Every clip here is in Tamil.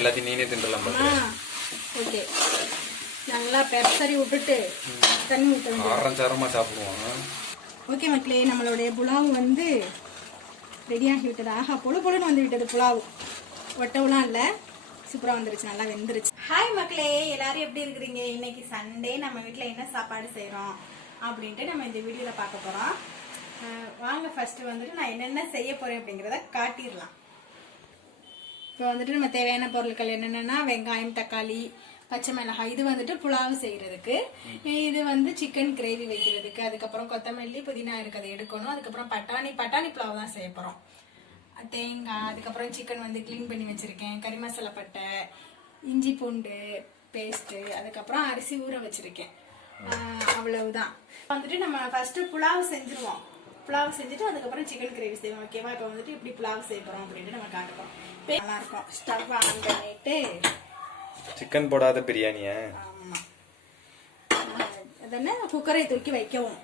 எல்லாத்தையும் நீனே தின்றலாம் பாக்குறேன். ஓகே, நல்லா பெப்பரி விட்டுட்டு தண்ணி ஊற்றணும். ஆரஞ்சாரமா சாப்பிடுவோம். ஓகே மக்களே, நம்மளுடைய புலாவ் வந்து ரெடியாகி விட்டது. ஆஹா, பொழு பொழுன்னு வந்து விட்டது புலாவ். ஒட்டவுலாம் இல்லை, சூப்பராக வந்துருச்சு, நல்லா வெந்துருச்சு. ஹாய் மக்களே, எல்லாரும் எப்படி இருக்கிறீங்க? இன்னைக்கு சண்டே, நம்ம வீட்டில் என்ன சாப்பாடு செய்கிறோம் அப்படின்ட்டு நம்ம இந்த வீடியோவில் பார்க்க போகிறோம். வாங்க ஃபர்ஸ்ட் வந்துட்டு நான் என்னென்ன செய்ய போகிறேன் அப்படிங்கிறத காட்டிடலாம். இப்போ வந்துட்டு நம்ம தேவையான பொருட்கள் என்னென்னா வெங்காயம், தக்காளி, பச்சை மிளகாய். இது வந்துட்டு புலாவு செய்யறதுக்கு. இது வந்து சிக்கன் கிரேவி வைக்கிறதுக்கு. அதுக்கப்புறம் கொத்தமல்லி, புதினா இருக்கு, அதை எடுக்கணும். அதுக்கப்புறம் பட்டாணி புலாவு தான் செய்ய போறோம். தேங்காய், அதுக்கப்புறம் சிக்கன் வந்து கிளீன் பண்ணி வச்சிருக்கேன். கறி மசாலா பட்டை, இஞ்சி பூண்டு பேஸ்ட்டு, அதுக்கப்புறம் அரிசி ஊற வச்சிருக்கேன். அவ்வளவுதான். வந்துட்டு நம்ம ஃபர்ஸ்ட் புலாவு செஞ்சிருவோம். புலாவு செஞ்சுட்டு அதுக்கப்புறம் சிக்கன் கிரேவி செய்வோம். ஓகேவா? இப்போ வந்துட்டு இப்படி புலாவு செய்ய போறோம் அப்படின்ட்டு நம்ம காட்டுறோம். நல்லா இருக்கும். ஸ்டவ் ஆன் பண்ணிட்டு சிக்கன் போடாத பிரியாணியா? ஆமா, அதென்ன குக்கரை தூக்கி வைக்கவும்.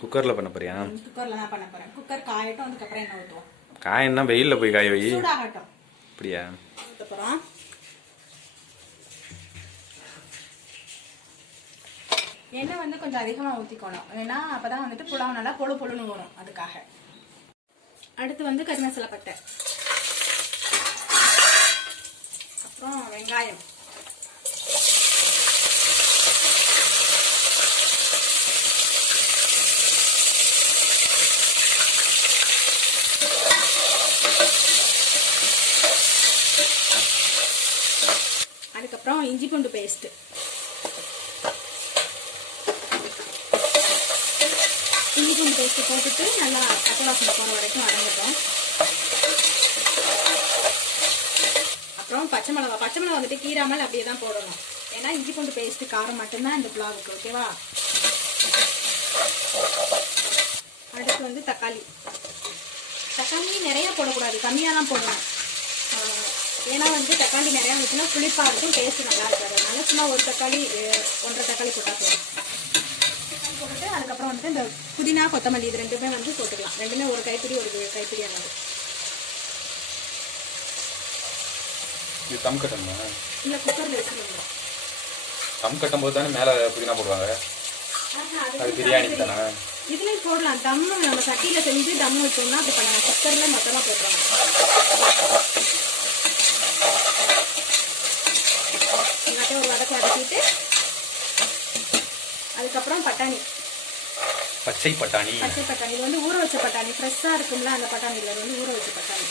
குக்கர்ல பண்ண போறியா? குக்கர்ல தான் பண்ண போறேன். குக்கர் காயட்டும், அதுக்கப்புறம் என்ன ஊத்துவோம். காயன்னா வெயில்ல போய் காய வை. சூடாகட்டும். அப்படியா? அதுக்கப்புறம் எண்ணெய் வந்து கொஞ்சம் அதிகமா ஊத்திக்கணும். ஏன்னா அப்பதான் வந்துட்டு புலாவு நல்லா பொழு பொழுன்னு வரும். அதுக்காக அடுத்து வந்து கறி மசாலா பட்டை, அப்புறம் வெங்காயம், அதுக்கப்புறம் இஞ்சி பூண்டு பேஸ்ட், இஞ்சி பூண்டு பேஸ்ட் போட்டுட்டு நல்லா பச்சை வாசனை போற வரைக்கும் வதங்கட்டும். அப்புறம் பச்சை மிளகா வந்துட்டு கீராமல் அப்படியே தான் போடணும். ஏன்னா இஞ்சி பூண்டு பேஸ்ட் காரம் மட்டும்தான் இந்த புலாவுக்கு. ஓகேவா? அடுத்து வந்து தக்காளி நிறைய போடக்கூடாது, கம்மியாக தான் போடணும். ஏன்னா வந்து தக்காளி நிறையா வச்சுன்னா புளிப்பா இருக்கும், டேஸ்ட் நல்லா இருக்காது. அதனால சும்மா ஒரு தக்காளி 1.5 தக்காளி போட்டா போதும். போட்டுட்டு அதுக்கப்புறம் வந்துட்டு இந்த புதினா, கொத்தமல்லி இது ரெண்டுமே வந்து போட்டுக்கலாம். ரெண்டுமே ஒரு கைப்பிடி அளவு. இது தம் கட்டணுமா? இல்லை, குக்கரில் வச்சுருந்தோம். தம் கட்டும் போது தானே மேலே புதினா போடுவாங்க. அது பிரியாணி தானே? இதுலேயும் போடலாம். தம்மு நம்ம சட்டியில் செஞ்சு தம்மு வச்சோம்னா அப்படி பண்ணலாம். குக்கரில் மொத்தமாக போட்டுருவாங்க. எல்லாத்தையும் ஒரு வதக்க வதக்கிட்டு அதுக்கப்புறம் பச்சை பட்டாணி இது வந்து ஊற வச்ச பட்டாணி. ஃப்ரெஷ்ஷாக இருக்கும்ல அந்த பட்டாணி, இல்லை, அது வந்து ஊற வச்ச பட்டாணி.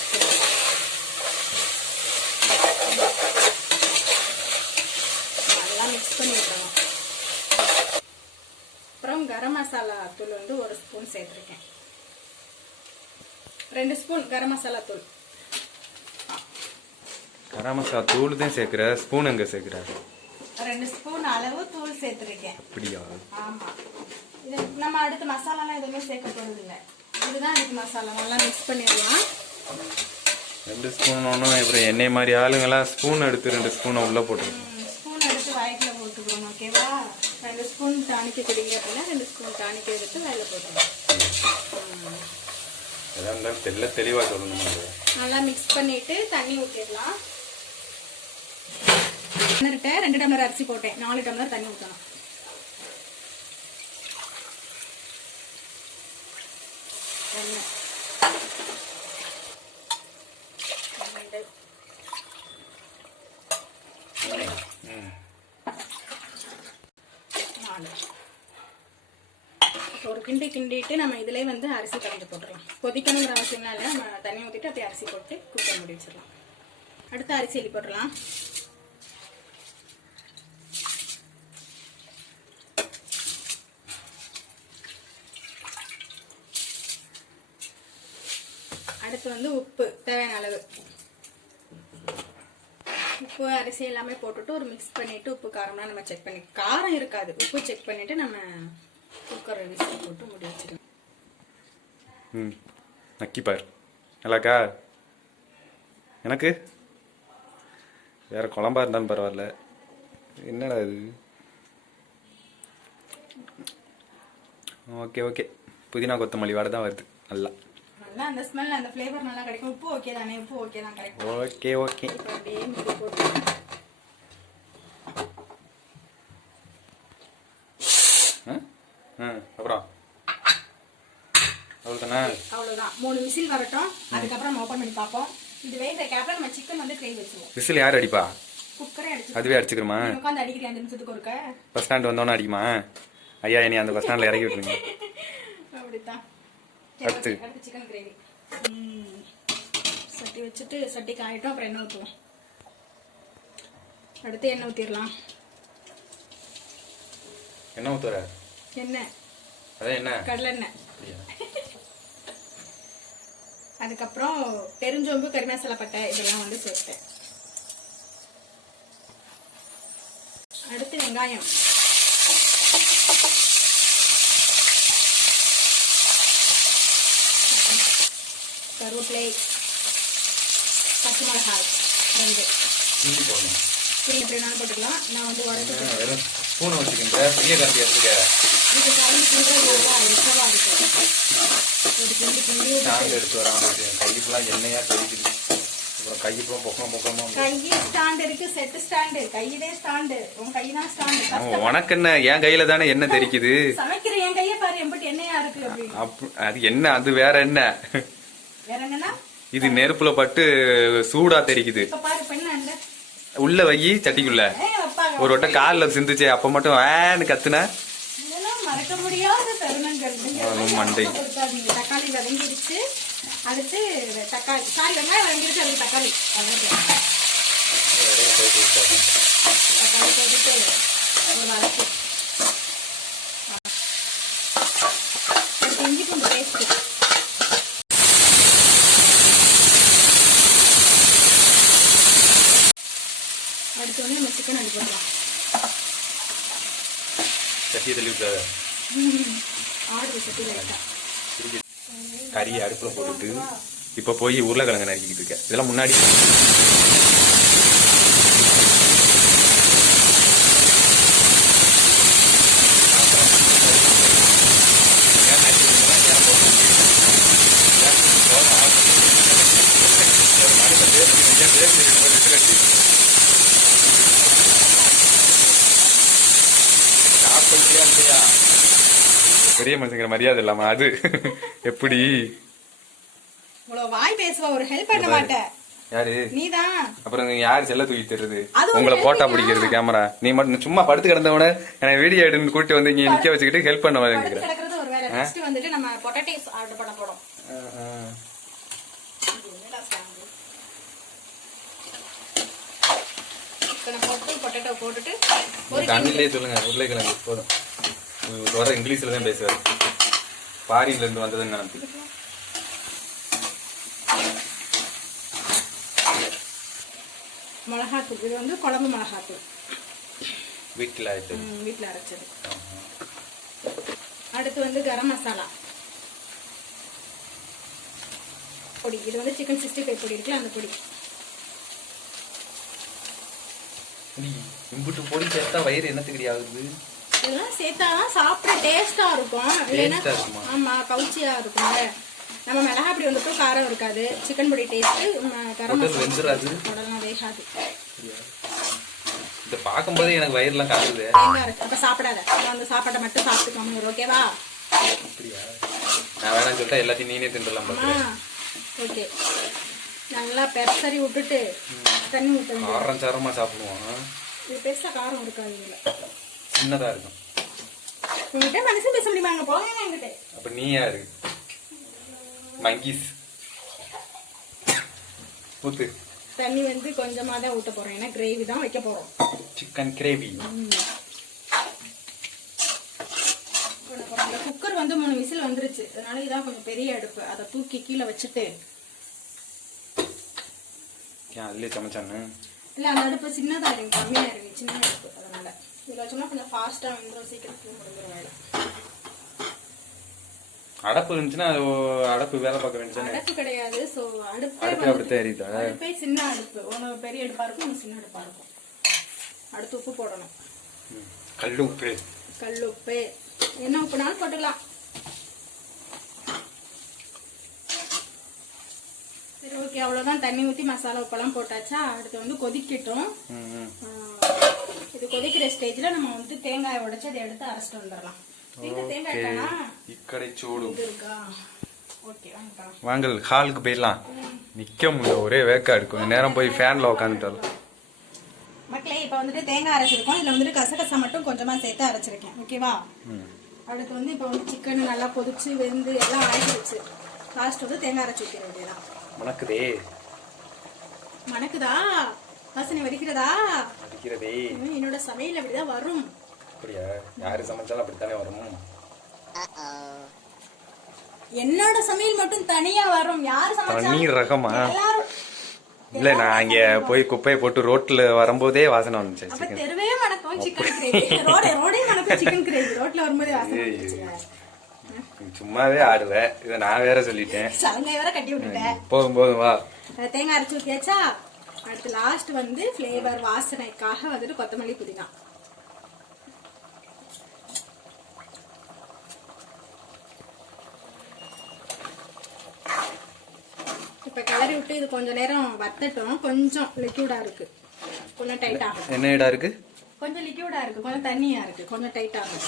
நல்லா மிக்ஸ் பண்ணி விட்டுறணும். அப்புறம் கரம் மசாலா தூள் வந்து 1 ஸ்பூன் சேர்த்துருக்கேன். 2 ஸ்பூன் கரம் மசாலா தூள். கரம் மசாலா தூள் தான் சேர்க்குற, ஸ்பூன் எங்கே சேர்க்குற? 2 ஸ்பூன் அளவு தூள் சேர்த்துருக்கேன். அப்படியா? ஆமாம். இது நம்ம அடுத்து மசாலாலாம் எதுவுமே சேர்க்க போகிறது இல்லை. இதுதான் அடுத்து மசாலா. நல்லா மிக்ஸ் பண்ணிடலாம். 2 ஸ்பூன் ஒன்றும் அப்புறம் எண்ணெய் மாதிரி ஆளுங்கெல்லாம் ஸ்பூன் எடுத்து 2 ஸ்பூனை உள்ளே போட்டுருக்கோம். ஸ்பூன் எடுத்து வாய்க்கில் போட்டுக்கணும். ஓகேவா? 2 ஸ்பூன் டானிக்க குடிங்க அப்படின்னா 2 ஸ்பூன் டானிக்க எடுத்து வாயில் போட்டுக்கணும். எல்லாம் தெளிவாக சொல்லணும். நல்லா மிக்ஸ் பண்ணிட்டு தண்ணி ஊற்றிடலாம். 2 டம்ளர் அரிசி போட்டேன், 4 டம்ளர் தண்ணி ஊற்றணும். ஒரு கிண்டிட்டு நம்ம இதுலேயே வந்து அரிசி கலந்து போட்டுடலாம். கொதிக்கணுங்கிற அவசியம்லாம் இல்லை. நம்ம தண்ணி ஊற்றிட்டு அப்படியே அரிசி போட்டு குக்கர் மூடி வச்சிடலாம். அடுத்து அரிசி அள்ளி போட்டுடலாம். அடுத்து வந்து உப்பு தேவையான அளவு. உப்பு, அரிசி எல்லாமே போட்டுட்டு ஒரு மிக்ஸ் பண்ணிட்டு உப்பு காரம்லாம் நம்ம செக் பண்ணி, காரம் இருக்காது, உப்பு செக் பண்ணிட்டு நம்ம குக்கர் விசில் போட்டு மூடி வச்சிருக்கோம். நக்கி பாரு. நல்லாக்கா? எனக்கு வேற குழம்பா இருந்தாலும் பரவாயில்ல. என்னடா இது? ஓகே புதினா கொத்தமல்லி வாடை தான் வருது. நல்லா நல்லா அந்த ஸ்மெல் அந்த ஃப்ளேவர் நல்லா கிடைக்கும். உப்பு ஓகே தானே? உப்பு ஓகே தான் கிடைக்கும். Okay okay. இப்போ அப்படியே மீதி போட்டு அப்புறம் அவ்வளோதானே? அவ்வளோதான். 3 விசில் வரட்டும். அதுக்கப்புறம் நம்ம ஓப்பன் பண்ணி பார்ப்போம். இது வேகிற கேப்ல நம்ம சிக்கன் வந்து கிரேவி வச்சுருவோம். விசில் யார் அடிப்பா? குக்கரே அடிச்சு அதுவே அடிச்சுக்கிறோமா? உட்காந்து அடிக்கிறேன் 5 நிமிஷத்துக்கு ஒருக்க. பஸ் ஸ்டாண்ட் வந்தோன்னே அடிக்குமா? ஐயா நீ அந்த பஸ் ஸ்டாண்டில் இறக்கி விட்டுருங்க. அப்படித்தான். அடுத்து சிக்கன் கிரேவி சட்டி வச்சுட்டு சட்டி காயட்டும். அப்புறம் எண்ணெய் ஊற்றுவோம். அடுத்து எண்ணெய் ஊற்றிடலாம். என்ன ஊற்றுற? எண்ணெய். அதான் என்ன? கடலெண்ணெய். அதுக்கப்புறம் பெருஞ்சோம்பு கறி மசாலா பட்டை இதெல்லாம் வந்து சேர்த்தேன். அடுத்து வெங்காயம். கருவேப்பிலை, பச்சை மிளகாய் 2. இஞ்சி போடணும். புளி எப்படினாலும் போட்டுக்கலாம். நான் வந்து உடச்சு வெறும் ஸ்பூனை வச்சுக்கின்ற பெரிய கரண்டி எடுத்துக்க. இது கலந்து கிண்டுறது நல்லா எச்சவா இருக்கும். ஒரு கிண்டி ஸ்டாண்ட் எடுத்து வரான். கைக்குலாம் எண்ணெயாக தெரிக்குது. அப்புறம் கைக்குலாம் பொக்கமா கை ஸ்டாண்ட் இருக்கு. Set stand. கையிலே ஸ்டாண்டு. உன் கை தான் ஸ்டாண்டு. உனக்கு என்ன? என் கையில தானே என்ன தெரிக்குது? சமைக்கிற என் கையை பாரு எம்பிட்டு எண்ணெயா இருக்கு அப்படின்னு. அது என்ன? அது வேற என்ன? வேற என்னன்னா இது நெருப்புல பட்டு சூடா தெரிக்குது. இப்ப பாரு பெண்ண அந்த உள்ள வை சட்டிக்குள்ள. ஒரு வட்டம் காலில் சிந்துச்சு. அப்ப மட்டும் வேன்னு கத்துன. இதெல்லாம் மறக்க முடியாத தருணங்கள். மண்டை. தக்காளி வதங்கிடுச்சு. அடுத்து தக்காளி வெங்காயம் வதங்கிடுச்சு. அது தக்காளி போட்டுட்டு ஒரு வதக்கு. இஞ்சி பூண்டு பேஸ்ட். அடுத்து வந்து நம்ம சிக்கன் அடி போடலாம். சட்டியை தள்ளி விட்டாத. ஆடு சட்டி லைட்டா கறியை அடுப்புல போட்டுட்டு இப்ப போய் உருளைக்கிழங்கு நறுக்கிட்டு இருக்க. இதெல்லாம் முன்னாடி பெரிய மனுஷங்கிற மரியாதை இல்லாம அது எப்படி? இவ்வளவு வாய் பேசுவா, ஒரு ஹெல்ப் பண்ண மாட்டே. யாரு? நீதான். அப்புறம் யாரு செல்ல தூக்கி தருது? உங்களை போட்டா பிடிக்கிறது கேமரா. நீ மட்டும் சும்மா படுத்து கிடந்தவன எனக்கு வீடியோ எடுன்னு கூட்டி வந்து இங்க நிக்க வச்சுக்கிட்டு ஹெல்ப் பண்ண கிடக்குறது ஒரு வேலை. நெக்ஸ்ட் வந்துட்டு நம்ம பொட்டேட்டோஸ் ஆர்டர் பண்ண போறோம். பொட்டேட்டோ போட்டுட்டு ஒரு தமிழ்லயே சொல்லுங்க. உருளைக்கிழங்கு போதும். வர இங்கிலீஷ்ல தான் பேசுவாரு. பாரின்ல இருந்து வந்ததுன்னு நினைச்சு. மிளகாத்தூள். இது வந்து குழம்பு மிளகாத்தூள். வீட்டில் அரைச்சது. அடுத்து வந்து கரம் மசாலா பொடி. இது வந்து சிக்கன் 65 பொடி இருக்குல்ல அந்த பொடி. இம்புட்டு பொடி சேர்த்தா வயிறு என்னத்துக்கு ஆகுது? இதெல்லாம் சேர்த்தாதான் சாப்பிட டேஸ்டா இருக்கும். இல்லைன்னா ஆமா கவுச்சியா இருக்கும்ல. நம்ம மிளகா பொடி வந்துட்டு காரம் இருக்காது. சிக்கன் பொடி டேஸ்ட். கரம் மசாலா உடலாம் வேகாது. இதை பார்க்கும்போதே எனக்கு வயிறுலாம் காட்டுது. தேங்காய் இருக்கு. அப்ப சாப்பிடாத. அந்த சாப்பாட்டை மட்டும் சாப்பிட்டுக்கோங்க. ஓகேவா? அப்படியா? நான் வேணாம் சொல்லிட்டா எல்லாத்தையும் நீனே தின்றலாம். ஓகே. நல்லா பெருசரி விட்டுட்டு தண்ணி ஊற்றணும். காரம் சாரமா சாப்பிடுவோம். இது பெருசா காரம் இருக்காது. இதுல சின்னதா இருக்கும். உங்ககிட்ட மனசு பேச முடியுமாங்க? போங்க என்கிட்ட. அப்ப நீ யாரு? மங்கீஸ். ஊத்து. தண்ணி வந்து கொஞ்சமா தான் ஊத்த போறோம். ஏன்னா கிரேவி தான் வைக்க போறோம். Chicken gravy. குக்கர் வந்து 3 விசில் வந்துருச்சு. அதனால இதான் கொஞ்சம் பெரிய அடுப்பு. அதை தூக்கி கீழே வச்சுட்டு அதுலயே சமைச்சானு இல்ல அந்த அடுப்பு சின்னதா இருக்கு. கம்மியா இருக்கு. சின்ன அடுப்பு. அதனால இதுல வச்சோம்னா கொஞ்சம் ஃபாஸ்டா வந்துடும். சீக்கிரம் முடிஞ்சிடும் வேலை. அடப்பு இருந்துச்சுன்னா அடப்பு வேலை பார்க்க வேண்டியது. அடப்பு கிடையாது. சோ அடுப்பே சின்ன அடுப்பு. ஒன்னு பெரிய அடுப்பா இருக்கும், ஒன்னு சின்ன அடுப்பா இருக்கும். அடுத்து உப்பு போடணும். கல் உப்பு என்ன உப்புனாலும் போட்டுக்கலாம். ஓகே அவ்வளவுதான். தண்ணி ஊத்தி மசாலா உப்பெல்லாம் போட்டாச்சா. அடுத்து வந்து கொதிக்கட்டும். இது கொதிக்கிற ஸ்டேஜ்ல நம்ம வந்து தேங்காய் உடைச்சு அதை எடுத்து அரைச்சிட்டு வந்துடலாம். வாங்கல் ஹாலுக்கு போயிடலாம். நிக்க முடியல, ஒரே வேக்கா இருக்கும். நேரம் போய் ஃபேன்ல உட்காந்துட்டாலும். மக்களே இப்ப வந்துட்டு தேங்காய் அரைச்சிருக்கோம். இதுல வந்துட்டு கசகசா மட்டும் கொஞ்சமா சேர்த்து அரைச்சிருக்கேன். ஓகேவா? அடுத்து வந்து இப்ப வந்து சிக்கன் நல்லா கொதிச்சு வெந்து எல்லாம் ஆயிடுச்சு. லாஸ்ட் வந்து தேங்காய் அரைச்சி ஊத்திர வேண்டியதான். மணக்குதே. மணக்குதா? வாசனை வடிக்கிறதா? வடிக்கிறதே. என்னோட சமையல் அப்படிதான் வரும். அப்படியா? யாரு சமைச்சாலும் அப்படித்தானே வரும். என்னோட சமையல் மட்டும் தனியா வரும். யாரு சமைச்சாலும் தனி ரகமா? இல்ல நான் அங்க போய் குப்பையை போட்டு ரோட்ல வரும்போதே வாசனை வந்துச்சு. அப்ப தெருவே மணக்கும் சிக்கன் கிரேவி. ரோடே மணக்கும் சிக்கன் கிரேவி. ரோட்ல வரும்போதே வாசனை வந்துச்சு. சும்மாவே ஆடுவேன். இத நான் வேற சொல்லிட்டேன். சலங்கை வேற கட்டி விட்டுட்டேன். போதும் வா. தேங்காய் அரைச்சு ஊத்தியாச்சா. அடுத்து லாஸ்ட் வந்து ஃப்ளேவர் வாசனைக்காக வந்துட்டு கொத்தமல்லி புதினா. இப்ப கிளறி விட்டு இது கொஞ்ச நேரம் வத்தட்டும். கொஞ்சம் லிக்யூடா இருக்கு, கொஞ்சம் டைட் ஆகும். என்ன இடா இருக்கு? கொஞ்சம் லிக்யூடா இருக்கு, கொஞ்சம் தண்ணியா இருக்கு, கொஞ்சம் டைட் ஆகும்.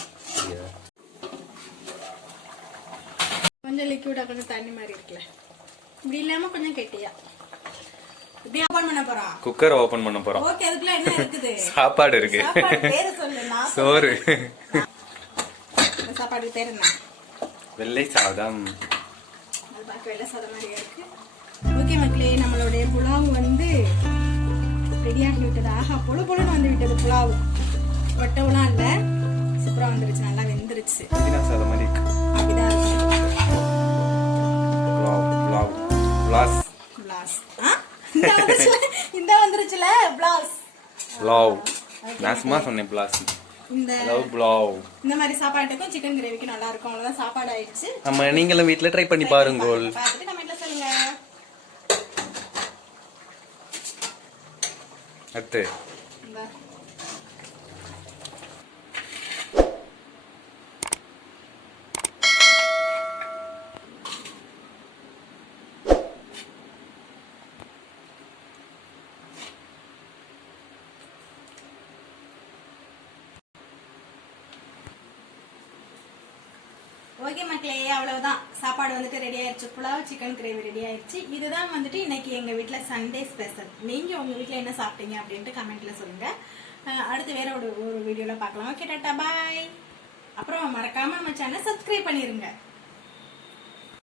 கொஞ்சம் லிக்யூடா கொஞ்சம் தண்ணி மாதிரி இருக்குல்ல, இப்படி இல்லாம கொஞ்சம் கெட்டியா. இப்படி ஓபன் பண்ண போறோம். குக்கர் ஓபன் பண்ண போறோம். ஓகே, அதுக்குள்ள என்ன இருக்குது? சாப்பாடு இருக்கு. சாப்பாடு பேரு சொல்லு. சோறு. சாப்பாடு பேர் என்ன? வெள்ளை சாதம். அது பார்க்க வெள்ளை சாதம் மாதிரியா இருக்கு. ஓகே மக்களே, நம்மளுடைய புலாவ் வந்து ரெடியாகி விட்டது. ஆஹா, பொழு பொழுன்னு வந்து விட்டது புலாவ். ஒட்டவுலாம் இல்ல, சூப்பரா வந்துருச்சு, நல்லா வெந்துருச்சு. புதினா சாதம் மாதிரி இருக்கு. அப்படிதான் இருக்கு. புலாவ் பிளாஸ் பிளாஸ். இந்த வந்துருச்சுல பிளாஸ். புலாவ். நான் சும்மா சொன்னேன் பிளாஸ். இந்த புலாவ். இந்த மாதிரி சாப்பாட்டுக்கும் சிக்கன் கிரேவிக்கு நல்லா இருக்கும். அவ்வளவுதான், சாப்பாடு ஆயிடுச்சு. நம்ம நீங்களும் வீட்ல ட்ரை பண்ணி பாருங்க. பார்த்துட்டு கமெண்ட்ல சொல்லுங்க. அடுத்து ஓகே மக்களே, அவ்வளவுதான். சாப்பாடு வந்துட்டு ரெடி ஆயிடுச்சு. புலாவ் சிக்கன் கிரேவி ரெடி ஆயிடுச்சு. இதுதான் வந்துட்டு இன்னைக்கு எங்க வீட்டுல சண்டே ஸ்பெஷல். நீங்க உங்க வீட்டுல என்ன சாப்பிட்டீங்க அப்படின்ட்டு கமெண்ட்ல சொல்லுங்க. அடுத்து வேற ஒரு வீடியோல பார்க்கலாம். ஓகே, டாடா பாய். அப்புறம் மறக்காம நம்ம சேனலை சப்ஸ்கிரைப் பண்ணிருங்க.